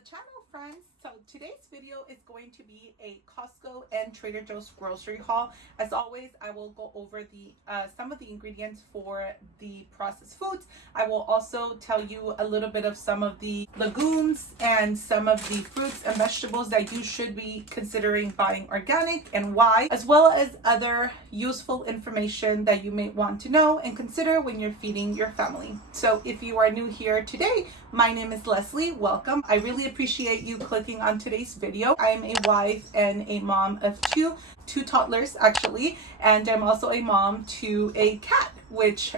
the channel, friends. So today's video is going to be a Costco and Trader Joe's grocery haul. As always, I will go over the some of the ingredients for the processed foods. I will also tell you a little bit of some of the legumes and some of the fruits and vegetables that you should be considering buying organic and why, as well as other useful information that you may want to know and consider when you're feeding your family. So if you are new here today, my name is Leslie. Welcome. I really appreciate you clicking on today's video. I am a wife and a mom of two toddlers actually, and I'm also a mom to a cat, which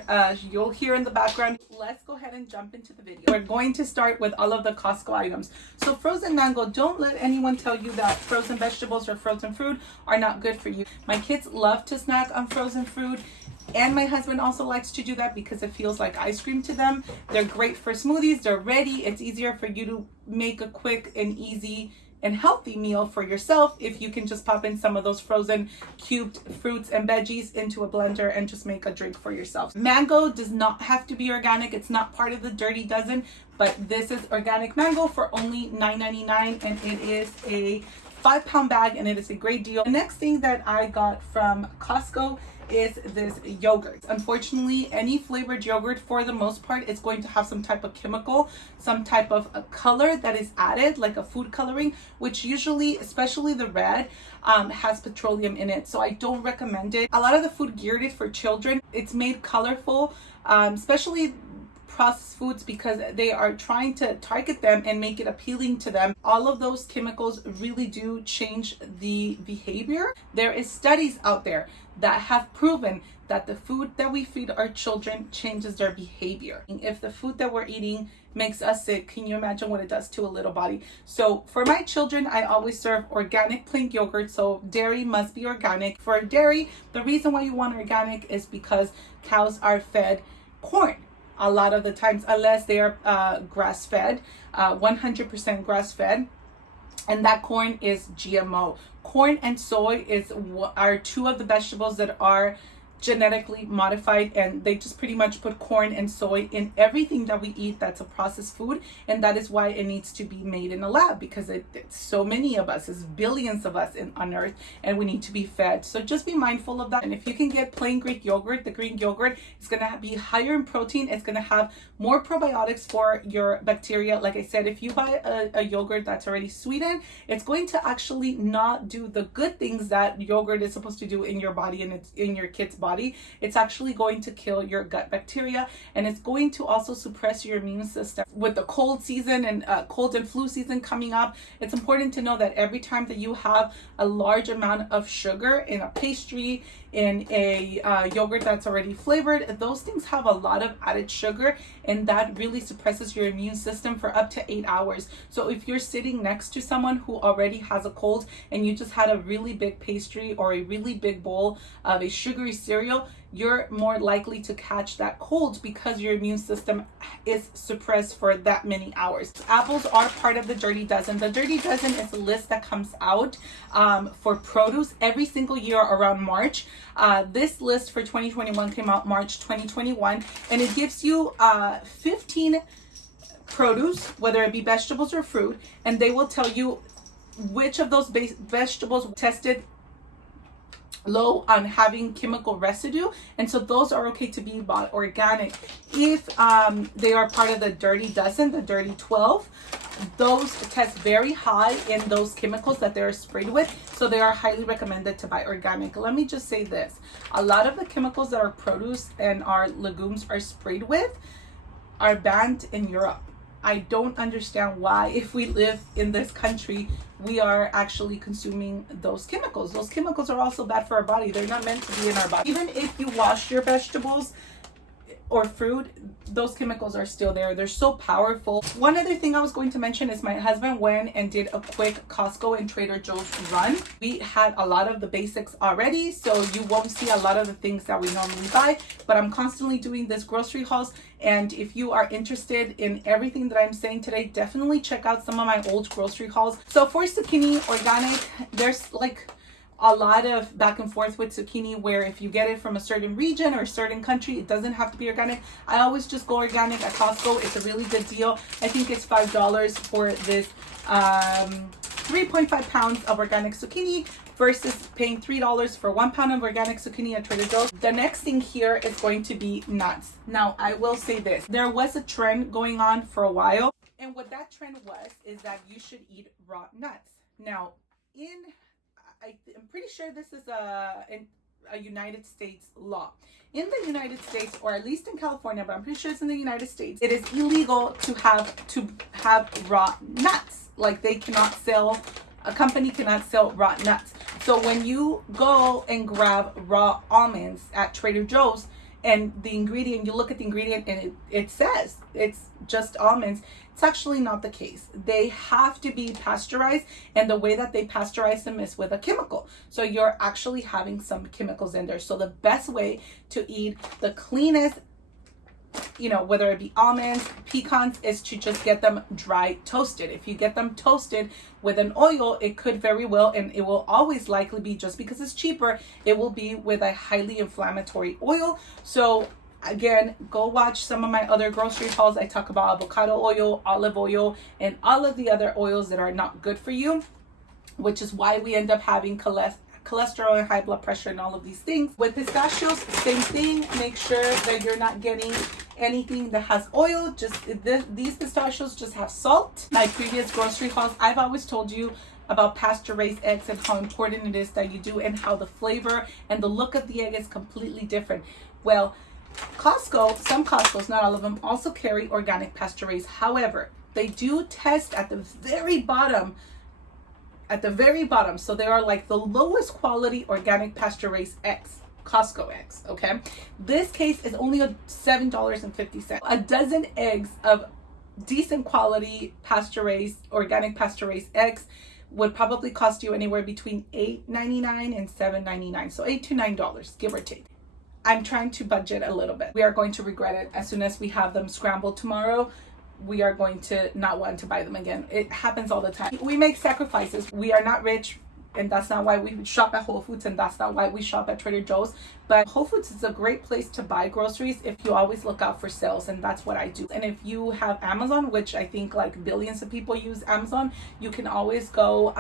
you'll hear in the background. Let's go ahead and jump into the video. We're going to start with all of the Costco items. So frozen mango, don't let anyone tell you that frozen vegetables or frozen fruit are not good for you. My kids love to snack on frozen fruit, and my husband also likes to do that because it feels like ice cream to them. They're great for smoothies. They're ready. It's easier for you to make a quick and easy and healthy meal for yourself if you can just pop in some of those frozen cubed fruits and veggies into a blender and just make a drink for yourself. Mango does not have to be organic. It's not part of the Dirty Dozen, but this is organic mango for only $9.99, and it is a 5-pound bag, and it is a great deal. The next thing that I got from Costco is this yogurt. Unfortunately, any flavored yogurt, for the most part, is going to have some type of chemical, some type of a color that is added, like a food coloring, which usually, especially the red, has petroleum in it. So I don't recommend it. A lot of the food geared it for children, it's made colorful, especially processed foods, because they are trying to target them and make it appealing to them. All of those chemicals really do change the behavior. There is studies out there that have proven that the food that we feed our children changes their behavior. If the food that we're eating makes us sick, can you imagine what it does to a little body? So for my children, I always serve organic plain yogurt, so dairy must be organic. For dairy, the reason why you want organic is because cows are fed corn a lot of the times, unless they are grass-fed, 100% grass-fed, and that corn is GMO. Corn and soy are two of the vegetables that are genetically modified, and they just pretty much put corn and soy in everything that we eat that's a processed food, and that is why it needs to be made in a lab, because it's so many of us, it's billions of us on earth, and we need to be fed. So just be mindful of that. And if you can get plain Greek yogurt, the green yogurt is going to be higher in protein. It's going to have more probiotics for your bacteria. Like I said, if you buy a yogurt that's already sweetened, it's going to actually not do the good things that yogurt is supposed to do in your body and it's in your kid's body. It's actually going to kill your gut bacteria, and it's going to also suppress your immune system. With the cold season and cold and flu season coming up, it's important to know that every time that you have a large amount of sugar in a pastry, in a yogurt that's already flavored, those things have a lot of added sugar, and that really suppresses your immune system for up to 8 hours. So if you're sitting next to someone who already has a cold and you just had a really big pastry or a really big bowl of a sugary cereal, you're more likely to catch that cold because your immune system is suppressed for that many hours. Apples are part of the Dirty Dozen. The Dirty Dozen is a list that comes out for produce every single year around March. This list for 2021 came out March 2021, and it gives you 15 produce, whether it be vegetables or fruit, and they will tell you which of those vegetables tested low on having chemical residue, and so those are okay to be bought organic. If they are part of the Dirty Dozen, the Dirty 12, those test very high in those chemicals that they're sprayed with, so they are highly recommended to buy organic. Let me just say this: a lot of the chemicals that our produce and our legumes are sprayed with are banned in Europe. I don't understand why, if we live in this country, we are actually consuming those chemicals. Those chemicals are also bad for our body. They're not meant to be in our body. Even if you wash your vegetables or fruit, those chemicals are still there. They're so powerful. One other thing I was going to mention is my husband went and did a quick Costco and Trader Joe's run. We had a lot of the basics already, so you won't see a lot of the things that we normally buy, but I'm constantly doing this grocery hauls, and if you are interested in everything that I'm saying today, definitely check out some of my old grocery hauls. So for Zucchini Organic, there's like a lot of back and forth with zucchini, where if you get it from a certain region or a certain country, it doesn't have to be organic. I always just go organic at Costco. It's a really good deal. I think it's $5 for this 3.5 pounds of organic zucchini versus paying $3 for 1 pound of organic zucchini at Trader Joe's. The next thing here is going to be nuts. Now, I will say this. There was a trend going on for a while. And what that trend was is that you should eat raw nuts. Now, I'm pretty sure this is a United States law. In the United States, or at least in California, but I'm pretty sure it's in the United States, it is illegal to have raw nuts. Like a company cannot sell raw nuts. So when you go and grab raw almonds at Trader Joe's, and the ingredient, you look at the ingredient and it says it's just almonds, it's actually not the case. They have to be pasteurized, and the way that they pasteurize them is with a chemical. So you're actually having some chemicals in there. So the best way to eat the cleanest, whether it be almonds, pecans, is to just get them dry toasted. If you get them toasted with an oil, it could very well, and it will always likely be, just because it's cheaper, it will be with a highly inflammatory oil. So again, go watch some of my other grocery hauls. I talk about avocado oil, olive oil, and all of the other oils that are not good for you, which is why we end up having cholesterol and high blood pressure and all of these things. With pistachios, same thing. Make sure that you're not getting anything that has oil. These pistachios just have salt. My previous grocery hauls, I've always told you about pasteurized eggs and how important it is that you do, and how the flavor and the look of the egg is completely different. Well, some Costco's, not all of them, also carry organic pasteurized. However, they do test at the very bottom. So they are like the lowest quality organic pasteurized eggs, Costco eggs, okay? This case is only $7.50. A dozen eggs of decent quality organic pasteurized eggs would probably cost you anywhere between $8.99 and $7.99. So $8 to $9, give or take. I'm trying to budget a little bit. We are going to regret it as soon as we have them scrambled tomorrow. We are going to not want to buy them again. It happens all the time. We make sacrifices. We are not rich, and that's not why we shop at Whole Foods, and that's not why we shop at Trader Joe's. But Whole Foods is a great place to buy groceries if you always look out for sales, and that's what I do. And if you have Amazon, which I think like billions of people use Amazon, you can always go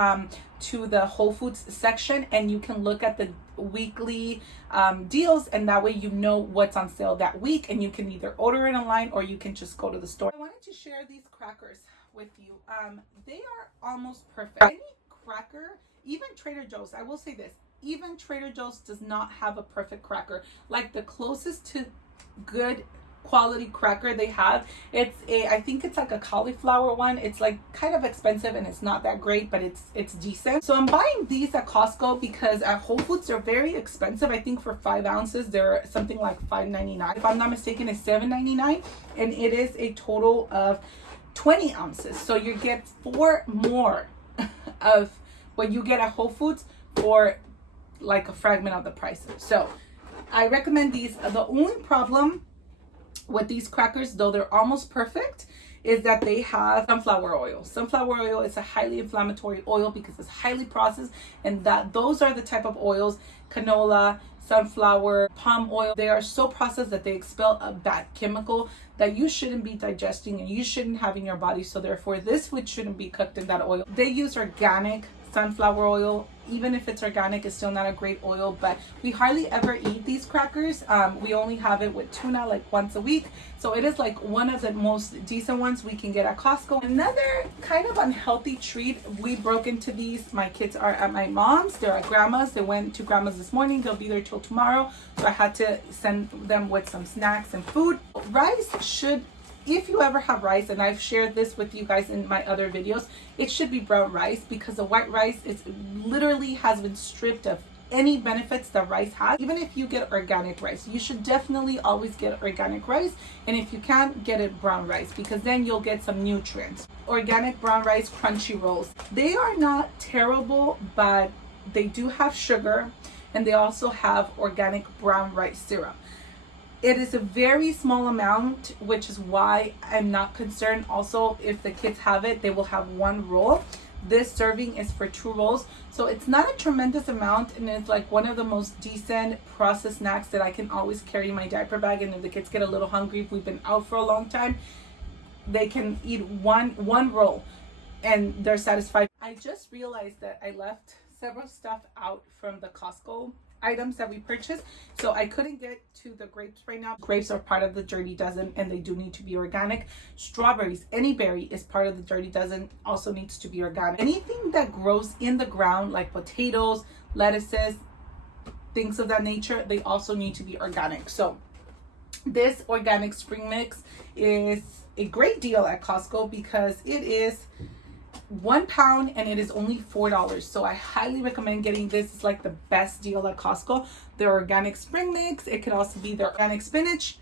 to the Whole Foods section, and you can look at the weekly deals, and that way you know what's on sale that week, and you can either order it online or you can just go to the store. I wanted to share these crackers with you. They are almost perfect. Any cracker, even Trader Joe's, I will say this, even Trader Joe's does not have a perfect cracker. Like the closest to good quality cracker they have, I think it's like a cauliflower one. It's like kind of expensive and it's not that great, but it's decent. So I'm buying these at Costco because at Whole Foods they're very expensive. I think for 5 ounces they're something like $5.99. If I'm not mistaken, it's $7.99, and it is a total of 20 ounces. So you get 4 more of what you get at Whole Foods for like a fragment of the price. So I recommend these. The only problem with these crackers, though they're almost perfect, is that they have sunflower oil. Sunflower oil is a highly inflammatory oil because it's highly processed, and those are the type of oils, canola, sunflower, palm oil, they are so processed that they expel a bad chemical that you shouldn't be digesting and you shouldn't have in your body. So therefore this food shouldn't be cooked in that oil. They use organic sunflower oil. Even if it's organic, it's still not a great oil, but we hardly ever eat these crackers. We only have it with tuna like once a week. So it is like one of the most decent ones we can get at Costco. Another kind of unhealthy treat, we broke into these. My kids are at my mom's. They're at grandma's. They went to grandma's this morning. They'll be there till tomorrow. So I had to send them with some snacks and food. Rice should, if you ever have rice, and I've shared this with you guys in my other videos, it should be brown rice, because the white rice is literally has been stripped of any benefits that rice has. Even if you get organic rice, you should definitely always get organic rice, and if you can't, get it brown rice, because then you'll get some nutrients. Organic brown rice crunchy rolls, they are not terrible, but they do have sugar, and they also have organic brown rice syrup. It is a very small amount, which is why I'm not concerned. Also, if the kids have it, they will have 1 roll. This serving is for 2 rolls. So it's not a tremendous amount, and it's like one of the most decent processed snacks that I can always carry in my diaper bag. And if the kids get a little hungry, if we've been out for a long time, they can eat one roll. and they're satisfied. I just realized that I left several stuff out from the Costco items that we purchased, so I couldn't get to the grapes right now. Grapes are part of the dirty dozen and they do need to be organic. Strawberries, any berry is part of the dirty dozen, also needs to be organic. Anything that grows in the ground like potatoes, lettuces, things of that nature, they also need to be organic. So this organic spring mix is a great deal at Costco because it is 1 pound and it is only $4. So I highly recommend getting this. It's like the best deal at Costco. Their organic spring mix, it could also be their organic spinach.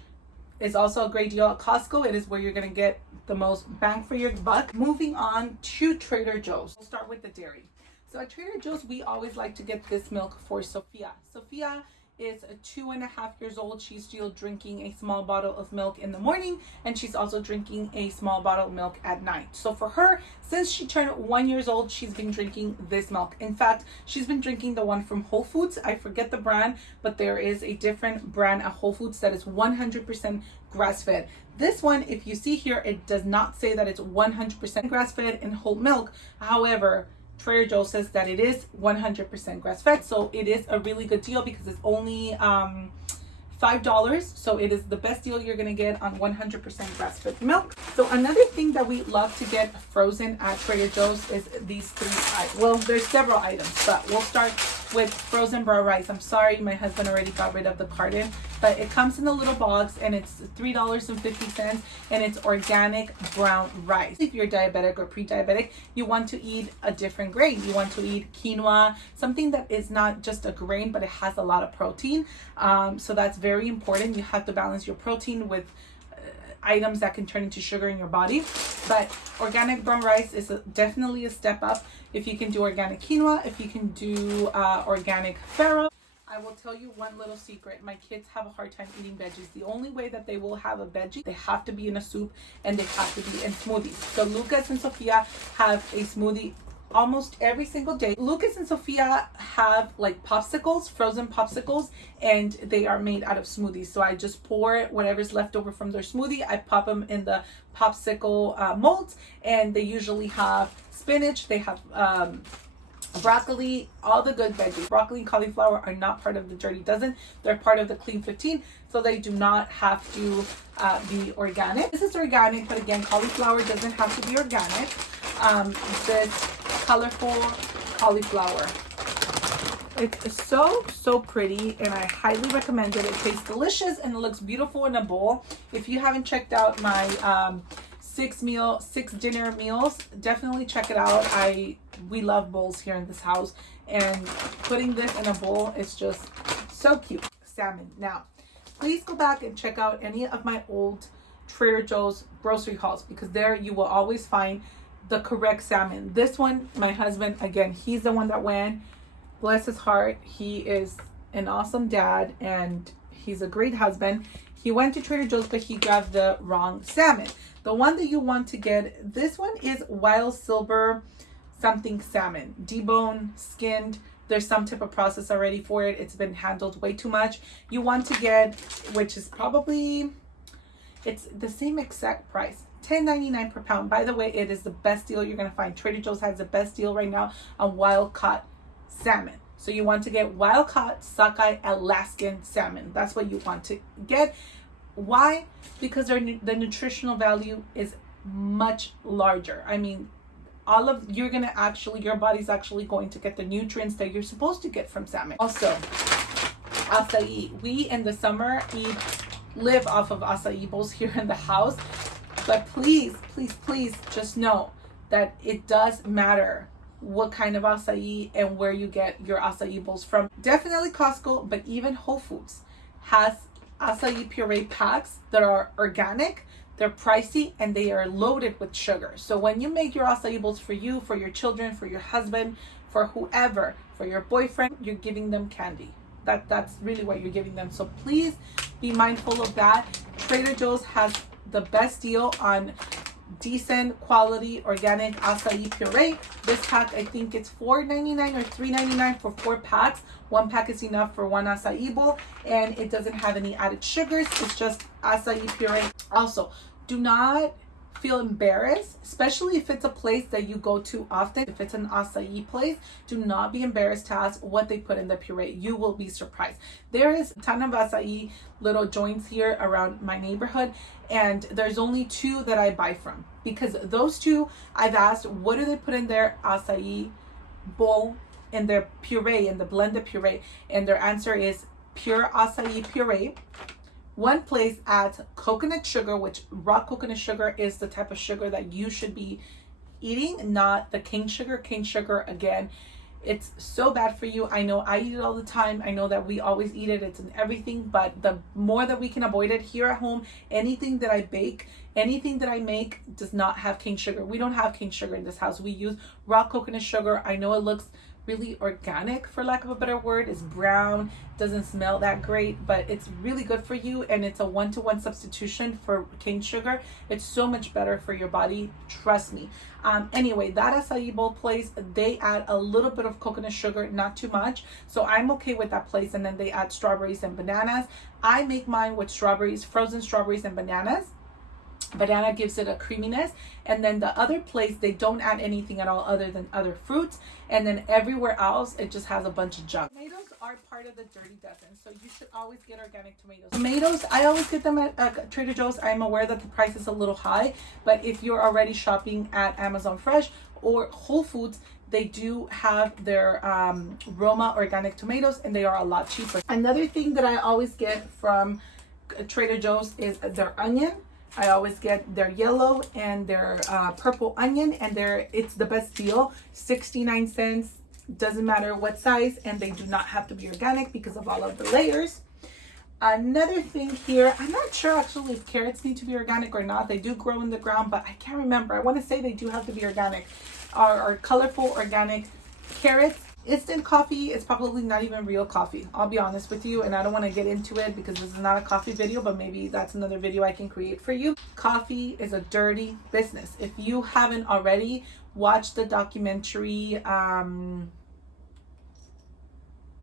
It's also a great deal at Costco. It is where you're going to get the most bang for your buck. Moving on to Trader Joe's. We'll start with the dairy. So at Trader Joe's, we always like to get this milk for Sophia. Sophia is 2.5 years old. She's still drinking a small bottle of milk in the morning, and she's also drinking a small bottle of milk at night. So for her, since she turned 1 year old, she's been drinking this milk. In fact, she's been drinking the one from Whole Foods. I forget the brand, but there is a different brand at Whole Foods that is 100% grass-fed. This one, if you see here, it does not say that it's 100% grass-fed and whole milk. However, Trader Joe's says that it is 100% grass-fed, so it is a really good deal because it's only $5. So it is the best deal you're gonna get on 100% grass-fed milk. So another thing that we love to get frozen at Trader Joe's is these well, there's several items, but we'll start with frozen brown rice. I'm sorry, my husband already got rid of the carton, but it comes in a little box and it's $3.50 and it's organic brown rice. If you're diabetic or pre-diabetic, you want to eat a different grain. You want to eat quinoa, something that is not just a grain, but it has a lot of protein. So that's very important. You have to balance your protein with items that can turn into sugar in your body. But organic brown rice is definitely a step up. If you can do organic quinoa, if you can do organic farro. I will tell you one little secret. My kids have a hard time eating veggies. The only way that they will have a veggie, they have to be in a soup and they have to be in smoothies. So Lucas and Sophia have a smoothie almost every single day. Lucas and Sophia have like popsicles, frozen popsicles, and they are made out of smoothies. So I just pour whatever's left over from their smoothie. I pop them in the popsicle molds, and they usually have spinach. They have broccoli, all the good veggies. Broccoli and cauliflower are not part of the dirty dozen. They're part of the clean 15, so they do not have to be organic. This is organic, but again, cauliflower doesn't have to be organic. This colorful cauliflower, it's so pretty, and I highly recommend it. It tastes delicious and it looks beautiful in a bowl. If you haven't checked out my 6 dinner meals, definitely check it out. We love bowls here in this house, and putting this in a bowl is just so cute. Salmon. Now, please go back and check out any of my old Trader Joe's grocery hauls, because there you will always find the correct salmon. This one, my husband, again, he's the one that went. Bless his heart. He is an awesome dad and he's a great husband. He went to Trader Joe's, but he grabbed the wrong salmon. The one that you want to get, this one is wild silver something salmon, deboned, skinned. There's some type of process already for it. It's been handled way too much. You want to get, which is probably, it's the same exact price, $10.99 per pound. By the way, it is the best deal you're gonna find. Trader Joe's has the best deal right now on wild caught salmon. So you want to get wild caught sockeye Alaskan salmon. That's what you want to get. Why? Because the nutritional value is much larger. I mean, your body's actually going to get the nutrients that you're supposed to get from salmon. Also, acai. We in the summer live off of acai bowls here in the house. But please, please, please just know that it does matter what kind of acai and where you get your acai bowls from. Definitely Costco, but even Whole Foods has acai puree packs that are organic. They're pricey and they are loaded with sugar. So when you make your acai bowls for you, for your children, for your husband, for whoever, for your boyfriend, you're giving them candy. That's really what you're giving them. So please be mindful of that. Trader Joe's has the best deal on decent quality organic acai puree. This pack, I think it's $4.99 or $3.99 for 4 packs. 1 pack is enough for 1 acai bowl, and it doesn't have any added sugars. It's just acai puree. Also, do not feel embarrassed, especially if it's a place that you go to often. If it's an acai place, do not be embarrassed to ask what they put in the puree. You will be surprised. There is a ton of acai little joints here around my neighborhood, and there's only 2 that I buy from, because those 2 I've asked, what do they put in their acai bowl, in their puree, in the blended puree, and their answer is pure acai puree. One place adds coconut sugar, which raw coconut sugar is the type of sugar that you should be eating, not the cane sugar. Cane sugar, again, it's so bad for you. I know I eat it all the time. I know that we always eat it. It's in everything, but the more that we can avoid it here at home, anything that I bake, anything that I make does not have cane sugar. We don't have cane sugar in this house. We use raw coconut sugar. I know it looks really organic, for lack of a better word. It's brown, doesn't smell that great, but it's really good for you, and it's a 1-to-1 substitution for cane sugar. It's so much better for your body, trust me. Anyway, that acai bowl place, they add a little bit of coconut sugar, not too much, so I'm okay with that place. And then they add strawberries and bananas. I make mine with strawberries, frozen strawberries and bananas. Banana gives it a creaminess. And then the other place, they don't add anything at all other than other fruits, and then everywhere else it just has a bunch of junk. Tomatoes are part of the dirty dozen, so you should always get organic tomatoes. Tomatoes, I always get them at Trader Joe's. I'm aware that the price is a little high, but if you're already shopping at Amazon Fresh or Whole Foods, they do have their Roma organic tomatoes, and they are a lot cheaper. Another thing that I always get from Trader Joe's is their onion. I always get their yellow and their purple onion, and it's the best deal. 69 cents, doesn't matter what size, and they do not have to be organic because of all of the layers. Another thing here, I'm not sure actually if carrots need to be organic or not. They do grow in the ground, but I can't remember. I want to say they do have to be organic. Our colorful organic carrots. Instant coffee is probably not even real coffee, I'll be honest with you, and I don't want to get into it because this is not a coffee video, but maybe that's another video I can create for you. Coffee is a dirty business. If you haven't already watched the documentary, I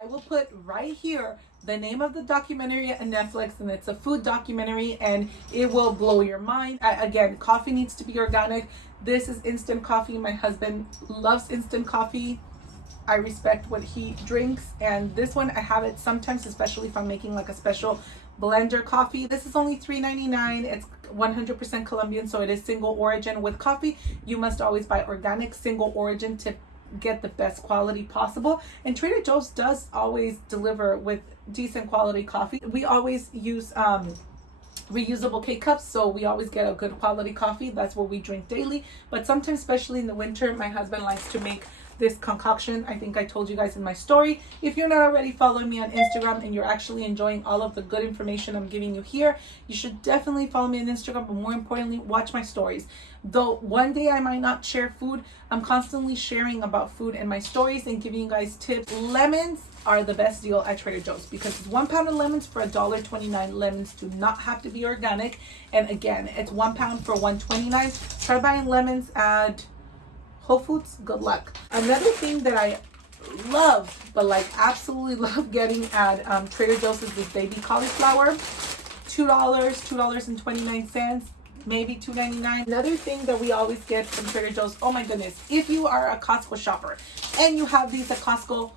will put right here the name of the documentary on Netflix, and it's a food documentary, and it will blow your mind. Again, coffee needs to be organic. This is instant coffee. My husband loves instant coffee. I respect what he drinks, and this one I have it sometimes, especially if I'm making like a special blender coffee. This is only $3.99. It's 100% Colombian, so it is single origin. With coffee, you must always buy organic single origin to get the best quality possible, and Trader Joe's does always deliver with decent quality coffee. We always use reusable K-cups, so we always get a good quality coffee. That's what we drink daily, but sometimes, especially in the winter, my husband likes to make this concoction. I think I told you guys in my story. If you're not already following me on Instagram and you're actually enjoying all of the good information I'm giving you here, you should definitely follow me on Instagram, but more importantly, watch my stories. Though one day I might not share food, I'm constantly sharing about food in my stories and giving you guys tips. Lemons are the best deal at Trader Joe's because it's 1 pound of lemons for $1.29. Lemons do not have to be organic, and again, it's 1 pound for $1.29. Try buying lemons at Whole Foods, good luck. Another thing that I love, but like absolutely love getting at Trader Joe's is this baby cauliflower. $2, $2.29, maybe $2.99. Another thing that we always get from Trader Joe's, oh my goodness, if you are a Costco shopper and you have these at Costco,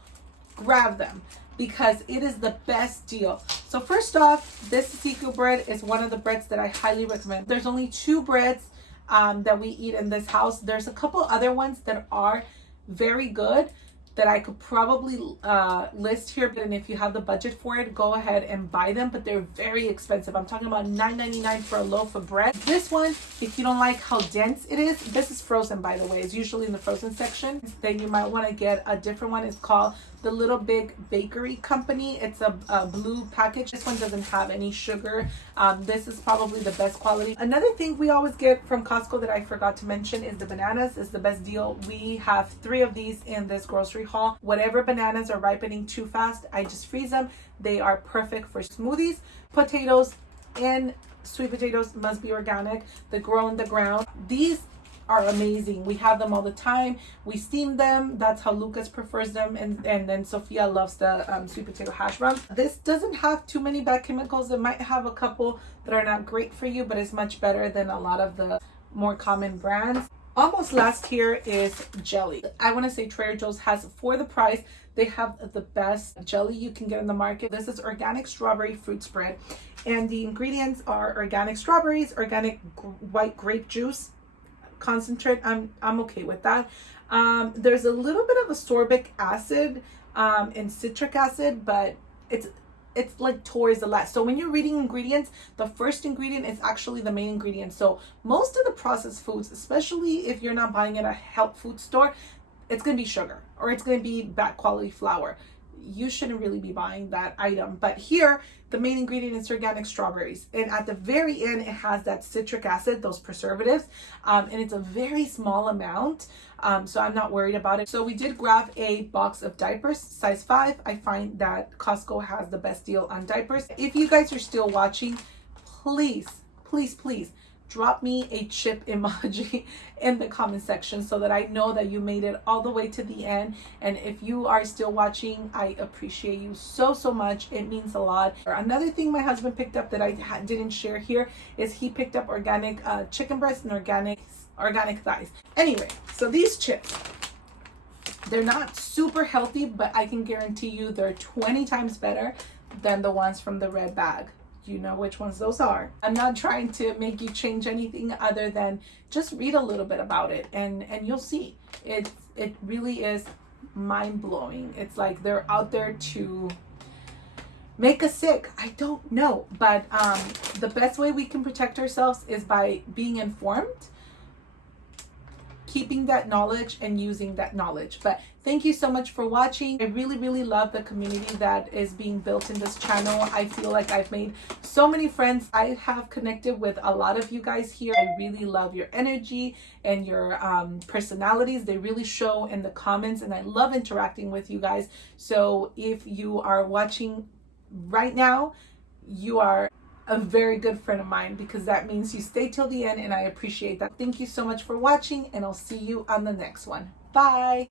grab them because it is the best deal. So first off, this Ezekiel bread is one of the breads that I highly recommend. There's only 2 breads that we eat in this house. There's a couple other ones that are very good that I could probably list here, and if you have the budget for it, go ahead and buy them, but they're very expensive. I'm talking about $9.99 for a loaf of bread. This one, if you don't like how dense it is, this is frozen, by the way. It's usually in the frozen section. Then you might want to get a different one. It's called the Little Big Bakery Company. It's a blue package. This one doesn't have any sugar. This is probably the best quality. Another thing we always get from Costco that I forgot to mention is the bananas. Is the best deal. We have 3 of these in this grocery haul. Whatever bananas are ripening too fast, I just freeze them. They are perfect for smoothies. Potatoes and sweet potatoes must be organic. They grow in the ground. These are amazing. We have them all the time. We steam them. That's how Lucas prefers them, and then Sophia loves the sweet potato hash browns. This doesn't have too many bad chemicals. It might have a couple that are not great for you, but it's much better than a lot of the more common brands. Almost last here is jelly. I want to say Trader Joe's has, for the price, they have the best jelly you can get in the market. This is organic strawberry fruit spread, and the ingredients are organic strawberries, organic white grape juice concentrate. I'm okay with that. There's a little bit of ascorbic acid and citric acid, but it's like towards the last. So when you're reading ingredients, the first ingredient is actually the main ingredient. So most of the processed foods, especially if you're not buying at a health food store, it's going to be sugar or it's going to be bad quality flour. You shouldn't really be buying that item. But here, the main ingredient is organic strawberries. And at the very end, it has that citric acid, those preservatives. And it's a very small amount. So I'm not worried about it. So we did grab a box of diapers, size 5. I find that Costco has the best deal on diapers. If you guys are still watching, please, please, please drop me a chip emoji in the comment section so that I know that you made it all the way to the end. And if you are still watching, I appreciate you so much. It means a lot. Another thing my husband picked up that I didn't share here is he picked up organic chicken breast and organic thighs. Anyway, so these chips, they're not super healthy, but I can guarantee you they're 20 times better than the ones from the red bag. You know which ones those are. I'm not trying to make you change anything other than just read a little bit about it, and you'll see it really is mind-blowing. It's like they're out there to make us sick. I don't know, but the best way we can protect ourselves is by being informed, keeping that knowledge and using that knowledge. But thank you so much for watching. I really love the community that is being built in this channel. I feel like I've made so many friends. I have connected with a lot of you guys here. I really love your energy and your personalities. They really show in the comments, and I love interacting with you guys. So if you are watching right now, you are a very good friend of mine, because that means you stay till the end, and I appreciate that. Thank you so much for watching, and I'll see you on the next one. Bye.